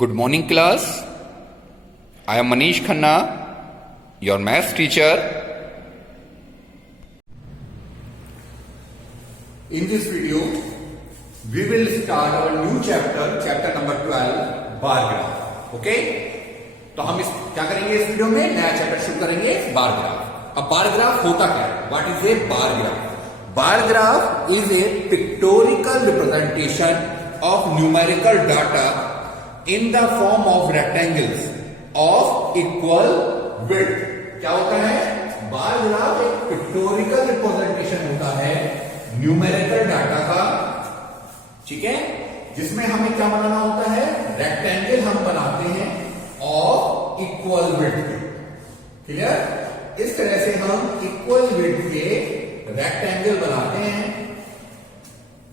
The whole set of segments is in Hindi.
Good morning class. I am Manish Khanna, your maths teacher. In this video, we will start our new chapter number 12, bar graph. Okay? तो हम क्या करेंगे इस वीडियो में? नया चैप्टर शुरू करेंगे, बार ग्राफ। अब बार ग्राफ होता क्या है? What is a bar graph? Bar graph is a pictorial representation of numerical data in the form of rectangles of equal width। क्या होता है? बार ग्राफ एक पिक्टोरिकल रिप्रेजेंटेशन होता है न्यूमेरिकल डाटा का, ठीक है, जिसमें हमें क्या बनाना होता है? रेक्टेंगल हम बनाते हैं ऑफ इक्वल विड्थ के। क्लियर? इस तरह से हम इक्वल विड्थ के रेक्टेंगल बनाते हैं।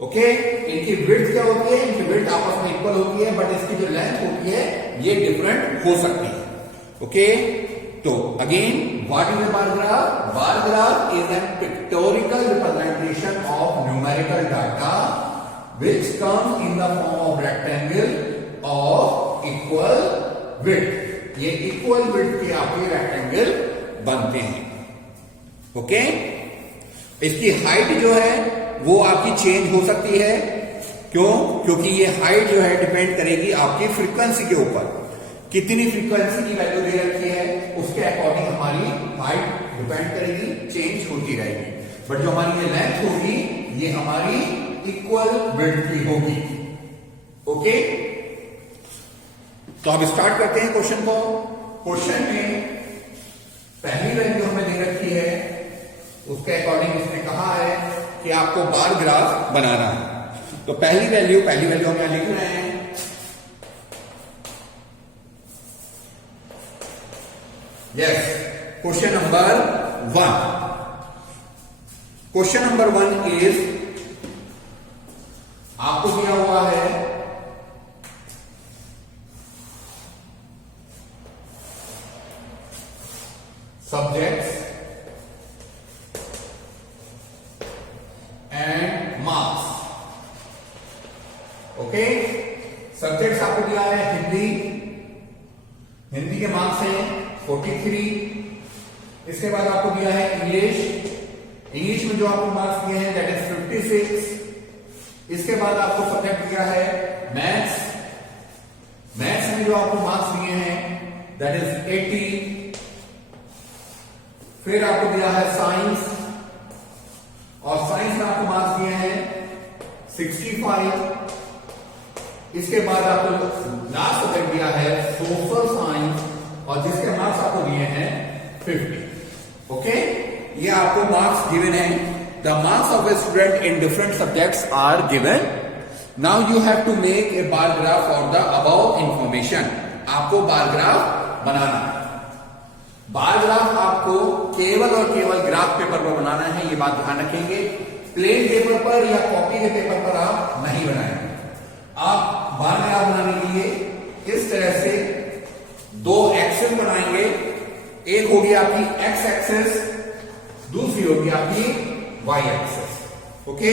ओके, इनकी विड्थ क्या होती है? इनकी विड्थ आपस में इक्वल होती है, बट इसकी जो लेंथ होती है ये डिफरेंट हो सकती है। ओके, तो again what is a bar graph? Bar graph is an pictorial representation of numerical data which comes in the form of rectangle of equal width. ये इक्वल विड्थ के आपके रेक्टेंगल बनते हैं। ओके, इसकी हाइट जो है वो आपकी चेंज हो सकती है। क्यों? क्योंकि ये हाइट जो है डिपेंड करेगी आपकी फ्रीक्वेंसी के ऊपर। कितनी फ्रीक्वेंसी की वैल्यू दे रखी है उसके अकॉर्डिंग हमारी हाइट डिपेंड करेगी, चेंज होती रहेगी। बट जो हमारी ये लेंथ होगी ये हमारी इक्वल विड्थ की होगी। ओके, तो अब स्टार्ट करते हैं क्वेश्चन को। क्वेश्चन में पहली वैल्यू हमें दे रखी है, उसके अकॉर्डिंग इसने कहा है कि आपको बार ग्राफ बनाना है। तो पहली वैल्यू हम यहां लिख रहे हैं। Yes, question number 1। Question number 1 is, आपको दिया हुआ है subjects and marks. Okay, subjects आपको दिया है हिंदी के मार्क्स हैं 43। इसके बाद आपको दिया है इंग्लिश में जो आपको मार्क्स दिए हैं दैट इज 56। इसके बाद आपको सब्जेक्ट दिया है मैथ्स में जो आपको मार्क्स दिए हैं दैट इज 80। फिर आपको दिया है साइंस, और साइंस में आपको मार्क्स दिए हैं 65। इसके बाद आपको लास्ट सब्जेक्ट दिया है सोशल साइंस, और जिसके मार्क्स आपको दिए हैं 50। ओके, ये आपको मार्क्स गिवन है। The marks of a student in different subjects are given. Now you have to make a bar graph for the above information. आपको बार ग्राफ बनाना है। बार ग्राफ आपको केवल और केवल ग्राफ पेपर पर बनाना है, ये बात ध्यान रखेंगे। प्लेन पेपर पर या कॉपी के पेपर पर आप नहीं बनाएंगे। आप बार ग्राफ बनाने के लिए इस तरह से दो एक्सिस बनाएंगे। एक होगी आपकी एक्स एक्सिस, दूसरी होगी आपकी वाई एक्सिस। ओके,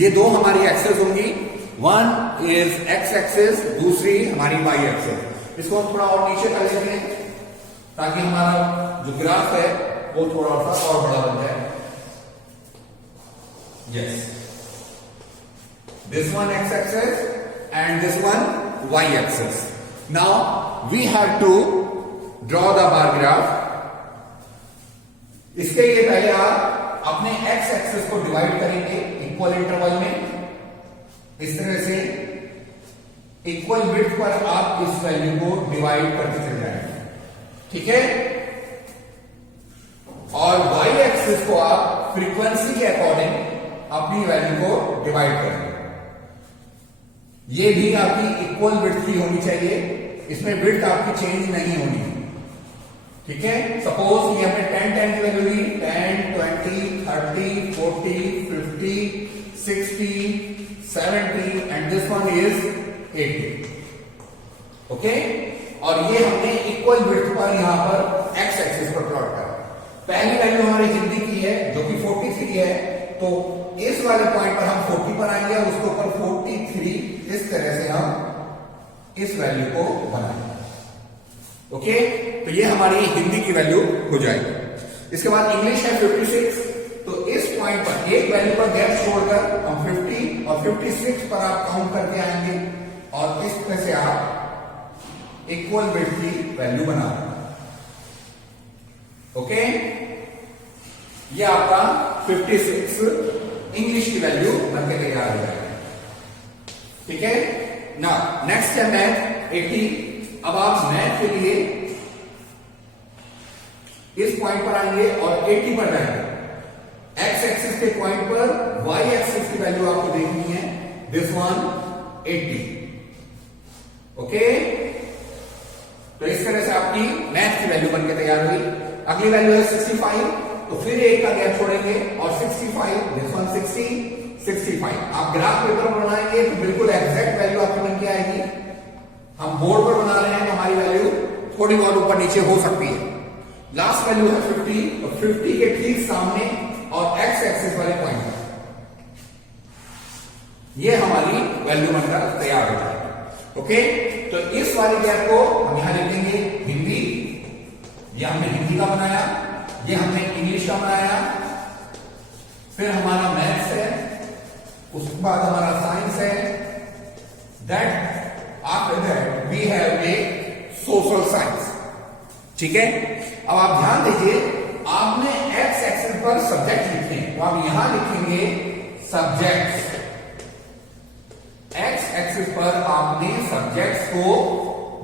ये दो हमारी एक्सिस होंगी। वन इज एक्स एक्सिस, दूसरी हमारी वाई एक्सिस। इसको हम थोड़ा और नीचे कर लेते हैं ताकि हमारा जो ग्राफ है वो थोड़ा सा और बड़ा बन जाए। Yes, this one X axis and this one Y axis. Now we have to draw the bar graph. इसके लिए पहले आप अपने एक्स एक्सिस को डिवाइड करेंगे इक्वल इंटरवल में। इस तरह से इक्वल विड्थ पर आप इस वैल्यू को डिवाइड करते चले जाएंगे, ठीक है। और y एक्सिस को आप फ्रीक्वेंसी के अकॉर्डिंग अपनी वैल्यू को डिवाइड करेंगे। ये भी आपकी इक्वल विड्थ की होनी चाहिए, इसमें विड्थ आपकी चेंज नहीं होनी, ठीक है। सपोज ये हमने 10 की वैल्यू ली, 10, 20, 30, 40, 50, 60, 70 and this one is 80। Okay, और ये हमने इक्वल विड्थ पर यहां पर एक्स एक्सिस पर प्लॉट करा। पहली वैल्यू हमारी हिंदी की है जो कि 43 है, तो इस वाले पॉइंट पर हम 40 पर आएंगे और उसके ऊपर 43 इस तरह से हम इस वैल्यू को बनाएं। ओके, तो ये हमारी हिंदी की वैल्यू हो जाएगी। इसके बाद इंग्लिश है 56, तो इस पॉइंट पर एक वैल्यू पर गैप छोड़कर हम 50 और 56 पर आप काउंट करके आएंगे और इस तरह से आप इक्वल बिट की वैल्यू बना देंगे। ओके, ये आपका 56 इंग्लिश की वैल्यू बनके तैयार हो जाएगी। ठीक है ना। नेक्स्ट है मैथ 80। अब आप मैथ के लिए इस पॉइंट पर आएंगे और 80 पर जाएंगे। एक्स एक्सिस के पॉइंट पर वाई एक्सिस की वैल्यू आपको देखनी है, दिस वन 80। ओके, तो इस तरह से आपकी मैथ की वैल्यू बनके तैयार हुई। अगली वैल्यू है 65, तो फिर एक का गैप छोड़ेंगे और 65, दिस वन 60, 65। आप ग्राफ पेपर पर बनाएंगे तो बिल्कुल एग्जैक्ट वैल्यू आपकी बन के आएगी। हम बोर्ड पर बना रहे हैं तो हमारी वैल्यू थोड़ी बहुत ऊपर नीचे हो सकती है। लास्ट वैल्यू है 50, तो 50 के ठीक सामने और एक्स एक्सिस वाले पॉइंट पर ये हमारी वैल्यू बनकर तैयार हो जाएगी। ओके, तो इस वाले गैप को हम यहां लिखेंगे हिंदी। ये हमने हिंदी का बनाया, ये हमने इंग्लिश का बनाया, फिर हमारा मैथ्स है, उसके बाद हमारा साइंस है, that after that we have a social science. ठीक है, अब आप ध्यान दीजिए, आपने एक्स एक्सिस पर सब्जेक्ट लिखे, तो आप यहां लिखेंगे सब्जेक्ट्स। एक्स एक्सिस पर आपने सब्जेक्ट्स को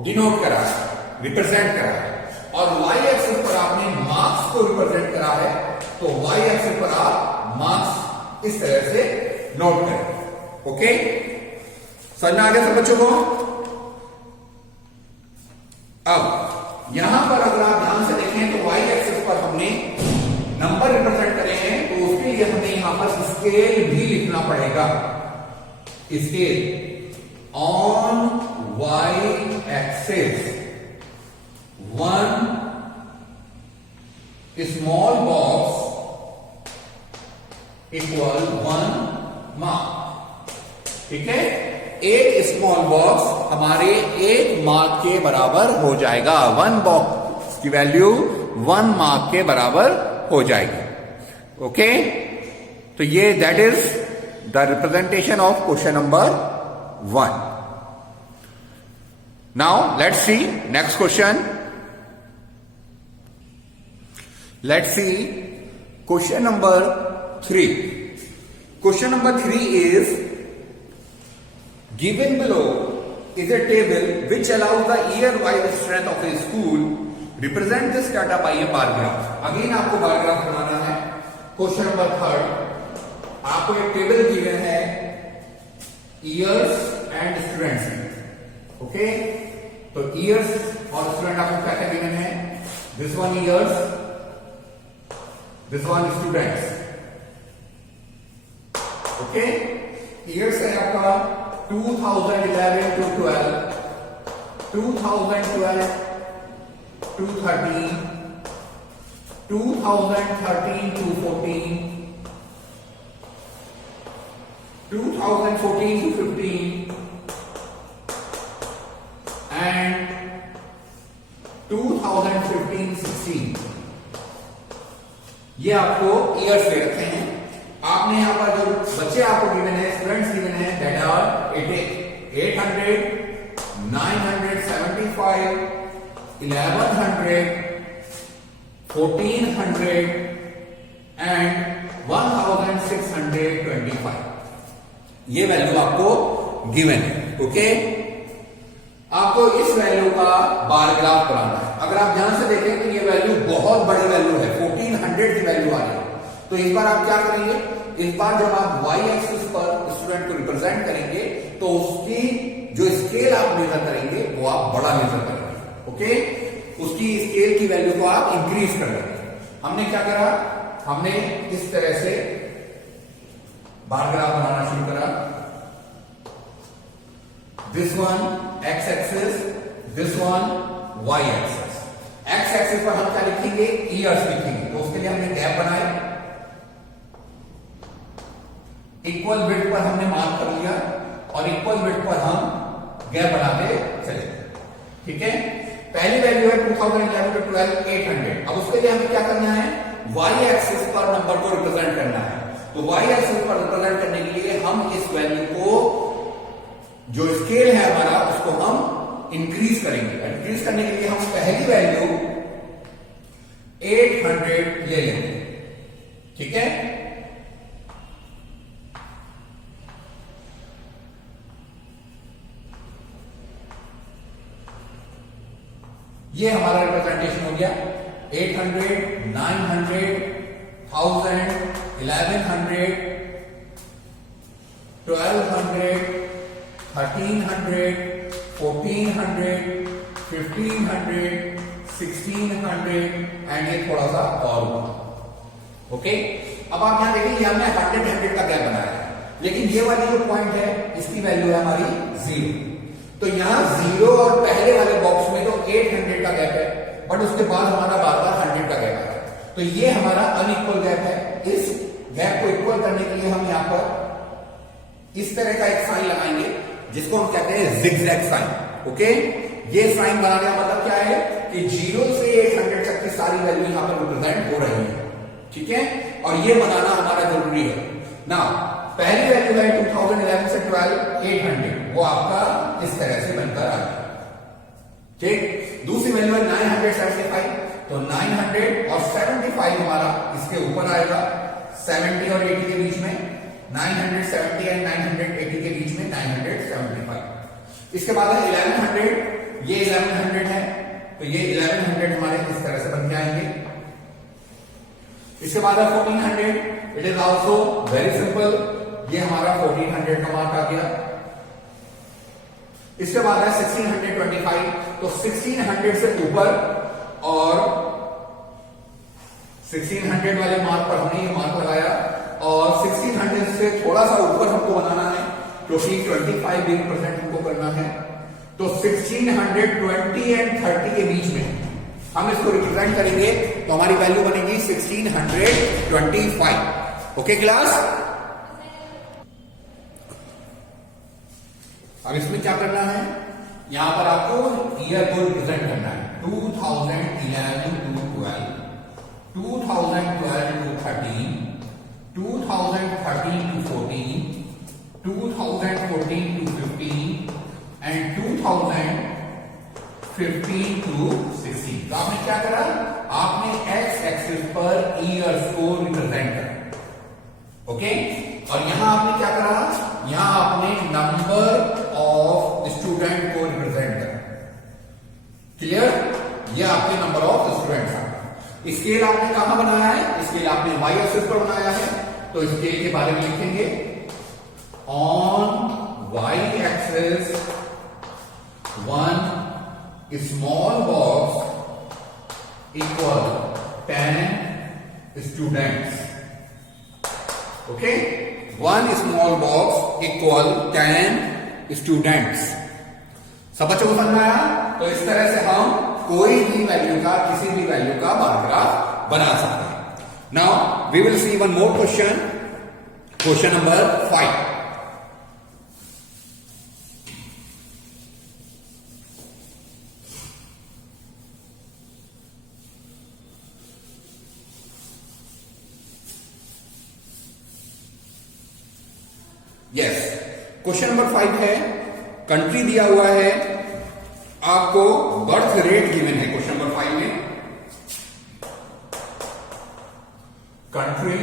डिनोट करा है, रिप्रेजेंट करा है, और वाई एक्सिस पर आपने मार्क्स को रिप्रेजेंट करा है, तो वाई एक्सिस पर आप मार्क्स इस तरह से नोट करें। ओके, समझ में आ गया सब बच्चों को। अब यहां पर अगर आप ध्यान से देखें तो वाई एक्सिस पर हमने नंबर रिप्रेजेंट करे हैं, तो उसके लिए हमें यहां पर स्केल भी लिखना पड़ेगा। Scale on Y axis 1 small box equal 1 mark. ठीक है, एक स्मॉल बॉक्स हमारे 1 मार्क के बराबर हो जाएगा। 1 बॉक्स की वैल्यू 1 मार्क के बराबर हो जाएगी। ओके, तो ये that is the representation of question number 1। Now let's see next question. Let's see question number 3. Question number 3 is given below is a table which allows the year-wise strength of a school. Represent this data by a bar graph. Again आपको bar graph बनाना है. Question number 3 आपको एक टेबल गिवन है years and students. Okay? तो years और student आपको क्या क्या गिवन है? This one years, this one students. Okay, years है आपका 2011 to 12, 2012 to 13, 2013 to 14, 2014 to 15 and 2015-16. ये आपको ईयर्स दे रखे हैं. आपने यहां पर जो बच्चे आपको गिवन है, स्टूडेंट्स गिवन है, दैट आर 800, 975, 1100, 1400 एंड 1625. ये वैल्यू आपको गिवन है. ओके, आपको इस वैल्यू का बार ग्राफ बनाना है. अगर आप ध्यान से देखें तो ये वैल्यू बहुत बड़ी वैल्यू है, 1400 की वैल्यू आ रही है. तो इस बार आप क्या करेंगे, इस बार जब आप वाई एक्सिस पर स्टूडेंट को रिप्रेजेंट करेंगे तो उसकी जो स्केल आप मेजर करेंगे वो आप बड़ा मेजर करेंगे. ओके, उसकी स्केल की वैल्यू को आप इंक्रीज कर देंगे. हमने क्या करा, हमने इस तरह से बार ग्राफ बनाना शुरू करा. This one X axis, this one Y axis. X axis पर हम क्या लिखेंगे, ईयर्स लिखेंगे. तो उसके लिए हमने गैप बनाए. इक्वल बिट पर हमने मार्क कर लिया और इक्वल बिट पर हम गैप बनाते चले। ठीक है, पहली वैल्यू है 2011 to 12 800। अब उसके लिए हमें क्या करना है, वाई एक्सिस पर नंबर को रिप्रेजेंट करना है। तो वाई एक्सिस पर रिप्रेजेंट करने के लिए हम इस वैल्यू को, जो स्केल है हमारा, उसको हम इंक्रीज करेंगे। इंक्रीज करने के लिए हम पहली वैल्यू 800 ले लेंगे। ठीक है, ये हमारा रिप्रेजेंटेशन हो गया। 800, 900, 1000, 1100, 1200, 1300, 1400, 1500, 1600 एंड ये थोड़ा सा और हुआ। ओके, अब आप यहां देखिए, ये हमने 100 का गैप बनाया है, लेकिन ये वाली जो पॉइंट है इसकी वैल्यू है हमारी 0। तो यहां 0 और पहले वाले बॉक्स में तो 800 का गैप है, बट उसके बाद हमारा बार बार 100 का गैप है। तो ये हमारा अनइक्वल गैप है। इस गैप को इक्वल करने के लिए हम यहां पर इस तरह का एक साइन लगाएंगे, जिसको हम कहते हैं जिगजैग साइन। ओके, ये साइन बनाने का मतलब क्या है कि 0 से 800 तक की सारी वैल्यू यहां पर रिप्रेजेंट हो रही है। ठीक है, और ये बनाना हमारा जरूरी है ना। पहली वैल्यू है 2011 से 12 800, वो आपका इस तरह से बनकर आ गया। ठीक, दूसरी वैल्यू है 975, तो 900 और 75 हमारा इसके ऊपर आएगा, 70 और 80 के बीच में 970 एंड 980 के बीच में 975। इसके बाद है 1100, ये 1100 है, तो ये 1100 हमारे इस तरह से बन के आएंगे। इसके बाद है 1400, it is also very simple, ये हमारा 1400 का मार्क आ गया। इसके बाद है 1625, तो 1600 से ऊपर और 1600 वाले मार्क पर हमने ये मार्क लगाया, और 1600 से थोड़ा सा ऊपर हमको बनाना है, क्योंकि 25 भी रिप्रेजेंट हमको करना है। तो 1620 एंड 30 के बीच में हम इसको रिप्रेजेंट करेंगे, तो हमारी वैल्यू बनेगी 1625। ओके क्लास, अब इसमें क्या करना है, यहां पर आपको ईयर को रिप्रेजेंट करना है। 2011 to 12, 2012 to 13, 2013 to 14, 2014 to 15 and 2015 to 16। तो आपने क्या करा, आपने एक्स एक्सिस पर ईयर्स को रिप्रेजेंट करा। ओके, और यहां आपने क्या करा, यहां आपने नंबर ऑफ स्टूडेंट को रिप्रेजेंट करा। क्लियर, ये आपके नंबर ऑफ स्टूडेंट्स आ। स्केल आपने कहां बनाया है, स्केल आपने वाई एक्सिस पर बनाया है, तो स्केल के बारे में लिखेंगे on Y axis one small box equal 10 students. Okay, one small box equal 10 students। सब बच्चों को समझ में आया? तो इस तरह से हम कोई भी वैल्यू का, किसी भी वैल्यू का बार ग्राफ बना सकते हैं। Now we will see one more question, question number 5। Yes, question number 5 है, कंट्री दिया हुआ है, आपको बर्थ रेट गिवन है। क्वेश्चन नंबर 5 में कंट्री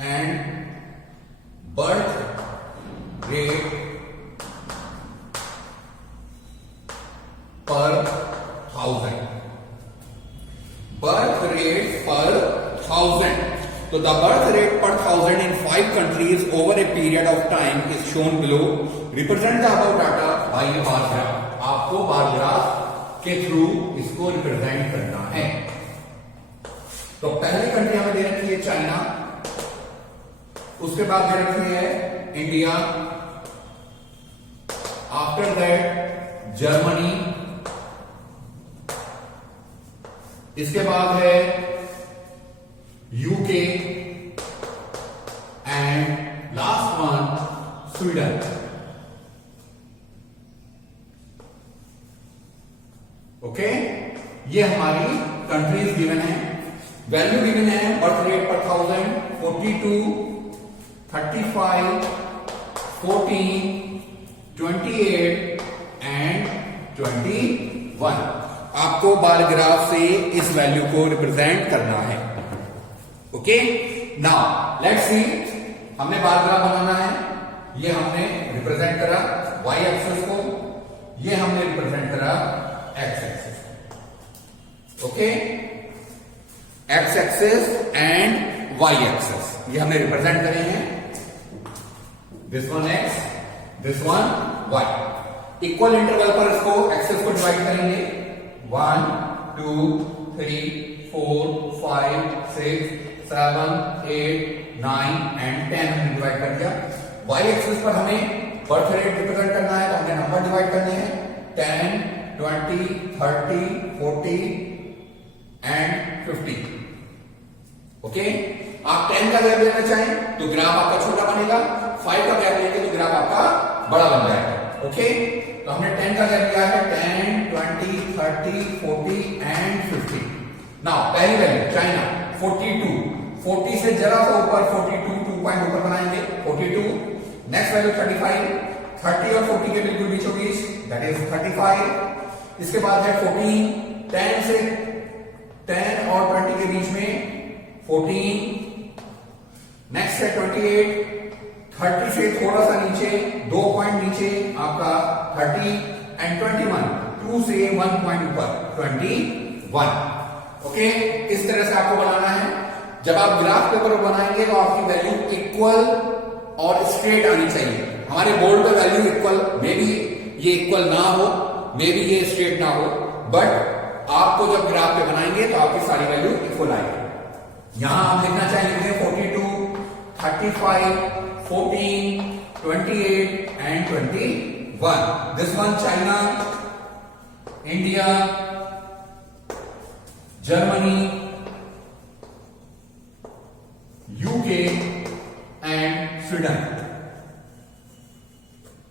एंड बर्थ रेट पर 1000, बर्थ रेट पर 1000। So the birth rate per 1000 in 5 countries over a period of time is shown below. Represent the above data by a bar graph. आपको बार ग्राफ के थ्रू इसको रिप्रेजेंट करना है। तो पहली कंट्री हमें दे रखी है चाइना, उसके बाद दे रखी है इंडिया, आफ्टर दैट जर्मनी, इसके बाद है UK and last Sweden. Okay, ये हमारी कंट्रीज गिवन है। वैल्यू गिवन है बर्थ रेट पर 1000, 42, 35, 14, 28 एंड 21। आपको बार ग्राफ से इस वैल्यू को रिप्रेजेंट करना है। ओके, नाउ लेट्स सी, हमने बार ग्राफ बनाना है। ये हमने रिप्रेजेंट करा y एक्सिस को, ये हमने रिप्रेजेंट करा x एक्सिस को। Okay, x axis and y axis ये हमने रिप्रेजेंट करे हैं। This one x, this one y। Equal interval पर इसको एक्सिस को डिवाइड करेंगे। 1, 2, 3, 4, 5, 6, 7, 8, 9 एंड 10 हमने डिवाइड कर दिया। y एक्सिस पर हमें बर्थ रेट रिप्रेजेंट करना है, तो हमने नंबर डिवाइड करने हैं। 10, 20, 30, 40 एंड 50। ओके, आप 10 का गैप लेना चाहें तो ग्राफ आपका छोटा बनेगा, 5 का गैप लेंगे तो ग्राफ आपका बड़ा बन जाएगा। ओके, तो हमने 10 का गैप लिया है। 10, 20, 30, 40 एंड 50। नाउ पहली वैल्यू चाइना 42, 40 से जरा सा ऊपर 42, 2 पॉइंट ऊपर बनाएंगे 42। नेक्स्ट वैल्यू 35, 30 और 40 के बिल्कुल बीचों बीच, दैट इज 35। इसके बाद है 14, 10 से 10 और 20 के बीच में 14। नेक्स्ट है 28, 30 से थोड़ा सा नीचे 2 पॉइंट नीचे आपका 30 एंड 21, 2 से 1 पॉइंट ऊपर 21। ओके, इस तरह से आपको बनाना है। जब आप ग्राफ पेपर बनाएंगे तो आपकी वैल्यू इक्वल और स्ट्रेट आनी चाहिए। हमारे बोर्ड पे वैल्यू इक्वल, मे बी ये इक्वल ना हो, मे बी ये स्ट्रेट ना हो, बट आपको जब ग्राफ पे बनाएंगे तो आपकी सारी वैल्यू इक्वल आएगी। यहां आप लिखना चाहेंगे 42, 35, 14, 28 and 21। This one China, India, Germany, UK and Sweden.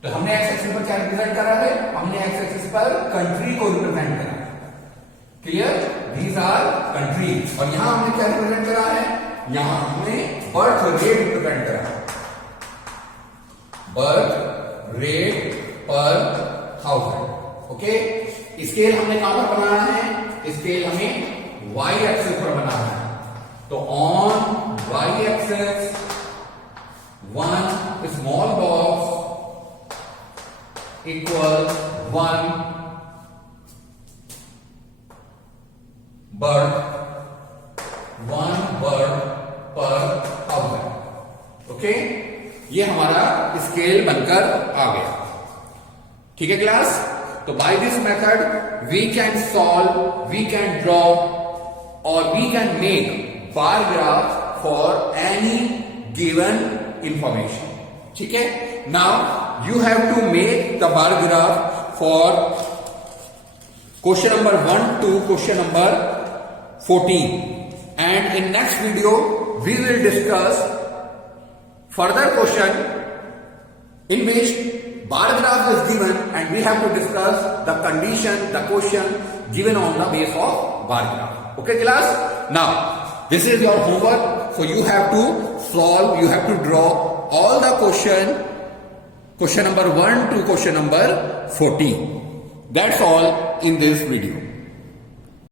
तो हमने एक्स एक्सिस पर क्या रिप्रेजेंट करा है? हमने एक्स एक्सिस पर कंट्री को रिप्रेजेंट करा। क्लियर? These our country. और यहां हमने क्या रिप्रेजेंट करा है? यहां हमने बर्थ रेट रिप्रेजेंट करा। बर्थ रेट पर 1000। ओके, स्केल हमने कहां पर बनाना है? स्केल हमें y एक्सिस पर बनाना है। तो on y axis 1 small box equal 1 bird, 1 bird पर 1000। ओके, ये हमारा स्केल बनकर आ गया। ठीक है क्लास? तो by this method we can solve, we can draw और we can make bar graph for any given information. ठीक है? Now you have to make the bar graph for question number 1 to question number 14, and in next video we will discuss further question in which bar graph is given and we have to discuss the condition, the question given on the base of bar graph. Okay class? Now this is your homework, so you have to solve, you have to draw all the question number 1 to question number 14. That's all in this video.